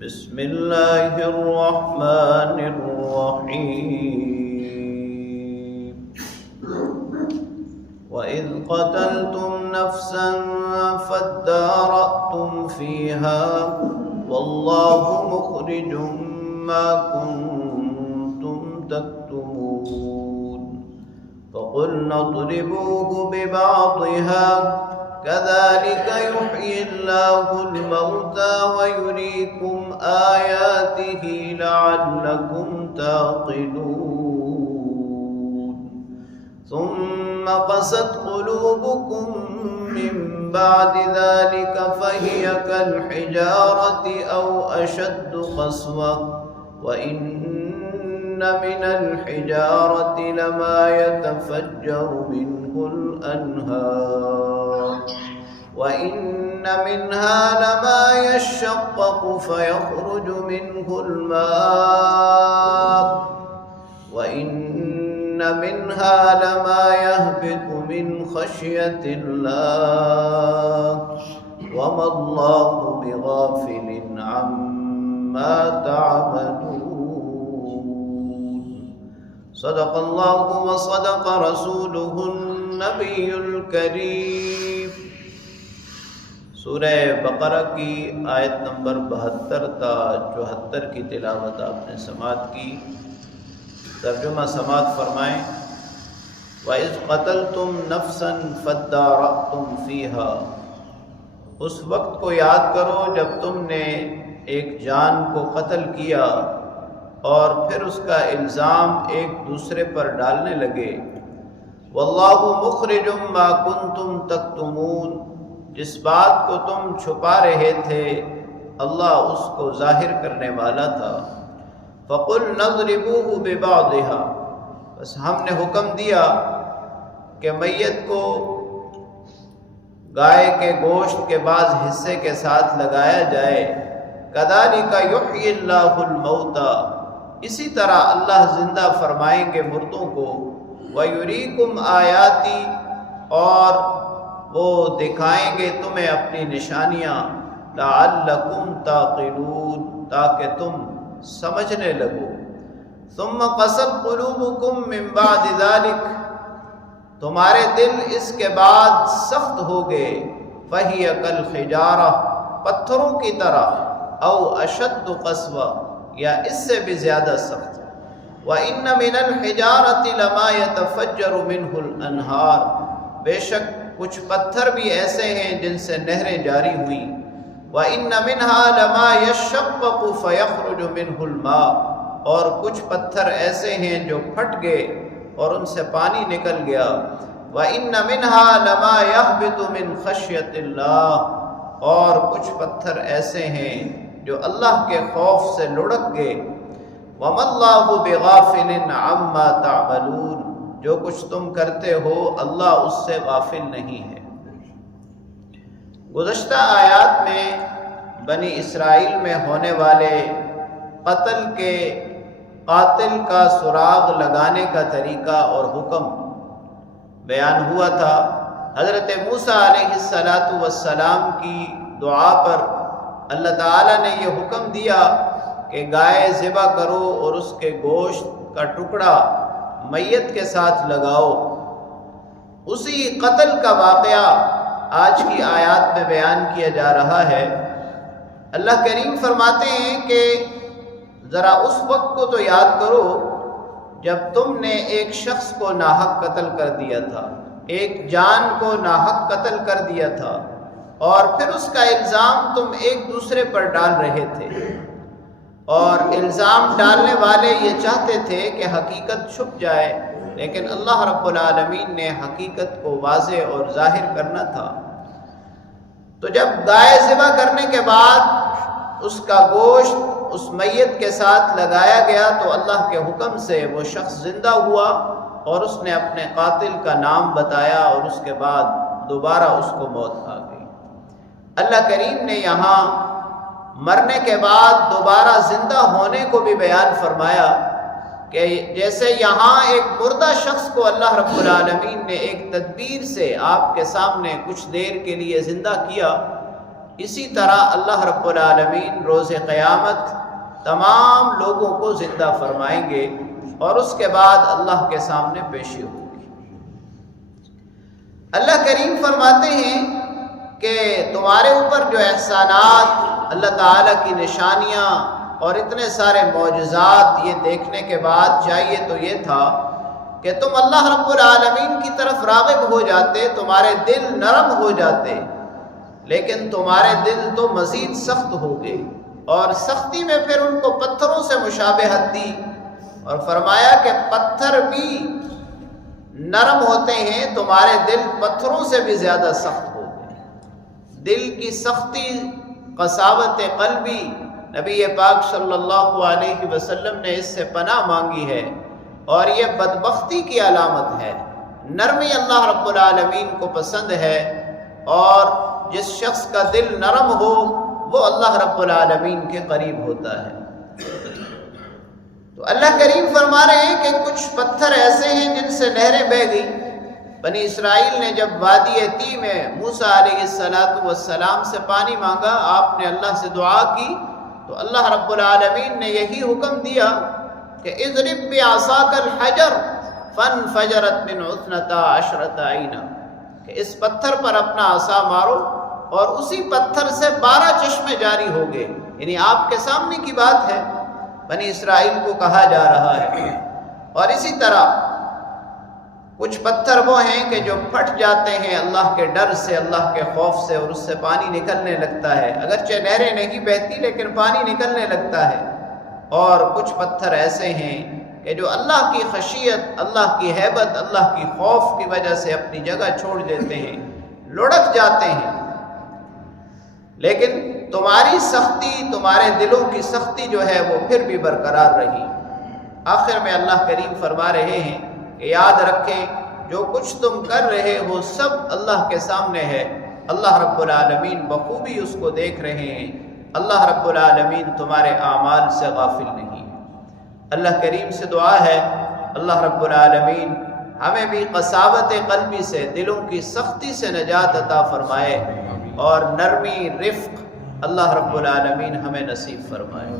بسم اللہ الرحمن الرحیم وَإِذْ قَتَلْتُمْ نَفْسًا فَادَّارَأْتُمْ فِيهَا وَاللَّهُ مُخْرِجٌ مَا كُنْتُمْ تَكْتُمُونَ فَقُلْنَا اضْرِبُوهُ بِبَعْضِهَا كَذَلِكَ يُحْيِي اللَّهُ الْمَوْتَى وَيُرِيكُمْ آيَاتِهِ لَعَلَّكُمْ تَعْقِلُونَ ثُمَّ قَسَتْ قُلُوبُكُمْ مِنْ بَعْدِ ذَلِكَ فَهِيَ كَالْحِجَارَةِ أَوْ أَشَدُّ قَسْوَةً وَإِنَّ مِنَ الْحِجَارَةِ لَمَا يَتَفَجَّرُ مِنْهُ الْأَنْهَارُ وَإِنَّ مِنْهَا لَمَا يَشَّقَّقُ فَيَخْرُجُ مِنْهُ الْمَاءُ وَإِنَّ مِنْهَا لَمَا يَهْبِطُ مِنْ خَشْيَةِ اللَّهِ وَمَا اللَّهُ بِغَافِلٍ عَمَّا تَعْمَلُونَ صدق اللہ وصدق رسولہ النبی الکریم۔ سورہ بقرہ کی آیت نمبر 72 تا 74 کی تلاوت آپ نے سماعت کی۔ ترجمہ سماعت فرمائیں۔ وَإِذْ قَتَلْتُمْ نَفْسًا فَادَّارَأْتُمْ فِيهَا، اس وقت کو یاد کرو جب تم نے ایک جان کو قتل کیا اور پھر اس کا الزام ایک دوسرے پر ڈالنے لگے۔ وَاللَّهُ مُخْرِجٌ مَا كُنْتُمْ تَكْتُمُونَ، جس بات کو تم چھپا رہے تھے اللہ اس کو ظاہر کرنے والا تھا۔ فَقُلْنَا اضْرِبُوهُ بِبَعْضِهَا، بس ہم نے حکم دیا کہ میت کو گائے کے گوشت کے بعض حصے کے ساتھ لگایا جائے۔ كَذَلِكَ يُحْيِي اللَّهُ الْمَوْتَى، اسی طرح اللہ زندہ فرمائیں گے مردوں کو۔ وَيُرِيكُمْ آيَاتِي، اور وہ دکھائیں گے تمہیں اپنی نشانیاں۔ لَعَلَّكُمْ تَعْقِلُونَ، تاکہ تم سمجھنے لگو۔ ثُمَّ قَسَتْ قُلُوبُكُمْ مِنْ بَعْدِ ذَلِكَ، تمہارے دل اس کے بعد سخت ہو گئے۔ فَهِيَ كَالْحِجَارَةِ، پتھروں کی طرح۔ او اشد قسوہ، یا اس سے بھی زیادہ سخت۔ وَإِنَّ مِنَ الْحِجَارَةِ لَمَا يَتَفَجَّرُ مِنْهُ الْأَنْهَارُ، بے شک کچھ پتھر بھی ایسے ہیں جن سے نہریں جاری ہوئیں۔ وَإِنَّ مِنْهَا لَمَا يَشَّقَّقُ فَيَخْرُجُ مِنْهُ الْمَاءُ، اور کچھ پتھر ایسے ہیں جو پھٹ گئے اور ان سے پانی نکل گیا۔ وَإِنَّ مِنْهَا لَمَا يَهْبِطُ مِنْ خَشْيَةِ اللَّهِ، اور کچھ پتھر ایسے ہیں جو اللہ کے خوف سے لڑک گئے۔ وَمَا اللَّهُ بِغَافِلٍ عَمَّا تَعْمَلُونَ، جو کچھ تم کرتے ہو اللہ اس سے غافل نہیں ہے۔ گزشتہ آیات میں بنی اسرائیل میں ہونے والے قتل کے قاتل کا سراغ لگانے کا طریقہ اور حکم بیان ہوا تھا۔ حضرت موسیٰ علیہ السلام کی دعا پر اللہ تعالیٰ نے یہ حکم دیا کہ گائے ذبح کرو اور اس کے گوشت کا ٹکڑا میت کے ساتھ لگاؤ۔ اسی قتل کا واقعہ آج کی آیات میں بیان کیا جا رہا ہے۔ اللہ کریم فرماتے ہیں کہ ذرا اس وقت کو تو یاد کرو جب تم نے ایک شخص کو ناحق قتل کر دیا تھا، ایک جان کو ناحق قتل کر دیا تھا، اور پھر اس کا الزام تم ایک دوسرے پر ڈال رہے تھے، اور الزام ڈالنے والے یہ چاہتے تھے کہ حقیقت چھپ جائے، لیکن اللہ رب العالمین نے حقیقت کو واضح اور ظاہر کرنا تھا۔ تو جب گائے ذبح کرنے کے بعد اس کا گوشت اس میت کے ساتھ لگایا گیا تو اللہ کے حکم سے وہ شخص زندہ ہوا اور اس نے اپنے قاتل کا نام بتایا، اور اس کے بعد دوبارہ اس کو موت آ گئی۔ اللہ کریم نے یہاں مرنے کے بعد دوبارہ زندہ ہونے کو بھی بیان فرمایا کہ جیسے یہاں ایک مردہ شخص کو اللہ رب العالمین نے ایک تدبیر سے آپ کے سامنے کچھ دیر کے لیے زندہ کیا، اسی طرح اللہ رب العالمین روز قیامت تمام لوگوں کو زندہ فرمائیں گے اور اس کے بعد اللہ کے سامنے پیشی ہوگی۔ اللہ کریم فرماتے ہیں کہ تمہارے اوپر جو احسانات، اللہ تعالیٰ کی نشانیاں اور اتنے سارے معجزات یہ دیکھنے کے بعد چاہیے تو یہ تھا کہ تم اللہ رب العالمین کی طرف راغب ہو جاتے، تمہارے دل نرم ہو جاتے، لیکن تمہارے دل تو مزید سخت ہو گئے، اور سختی میں پھر ان کو پتھروں سے مشابہت دی اور فرمایا کہ پتھر بھی نرم ہوتے ہیں، تمہارے دل پتھروں سے بھی زیادہ سخت ہو گئے۔ دل کی سختی، قساوت قلبی، نبی پاک صلی اللہ علیہ وسلم نے اس سے پناہ مانگی ہے، اور یہ بدبختی کی علامت ہے۔ نرمی اللہ رب العالمین کو پسند ہے، اور جس شخص کا دل نرم ہو وہ اللہ رب العالمین کے قریب ہوتا ہے۔ تو اللہ کریم فرما رہے ہیں کہ کچھ پتھر ایسے ہیں جن سے نہریں بہہ گئی۔ بنی اسرائیل نے جب وادی طی میں موسیٰ علیہ السلام سے پانی مانگا، آپ نے اللہ سے دعا کی، تو اللہ رب العالمین نے یہی حکم دیا کہ اضرب بعصاک الحجر فانفجرت من 12 عینا، کہ اس پتھر پر اپنا عصا مارو، اور اسی پتھر سے 12 چشمے جاری ہو گئے۔ یعنی آپ کے سامنے کی بات ہے، بنی اسرائیل کو کہا جا رہا ہے۔ اور اسی طرح کچھ پتھر وہ ہیں کہ جو پھٹ جاتے ہیں اللہ کے ڈر سے، اللہ کے خوف سے، اور اس سے پانی نکلنے لگتا ہے، اگرچہ نہریں نہیں بہتی لیکن پانی نکلنے لگتا ہے۔ اور کچھ پتھر ایسے ہیں کہ جو اللہ کی خشیت، اللہ کی ہیبت، اللہ کی خوف کی وجہ سے اپنی جگہ چھوڑ دیتے ہیں، لڑک جاتے ہیں۔ لیکن تمہاری سختی، تمہارے دلوں کی سختی جو ہے وہ پھر بھی برقرار رہی۔ آخر میں اللہ کریم فرما رہے ہیں کہ یاد رکھیں جو کچھ تم کر رہے ہو سب اللہ کے سامنے ہے، اللہ رب العالمین بخوبی اس کو دیکھ رہے ہیں، اللہ رب العالمین تمہارے اعمال سے غافل نہیں ہے۔ اللہ کریم سے دعا ہے اللہ رب العالمین ہمیں بھی قساوت قلبی سے، دلوں کی سختی سے نجات عطا فرمائے، اور نرمی، رفق اللہ رب العالمین ہمیں نصیب فرمائے۔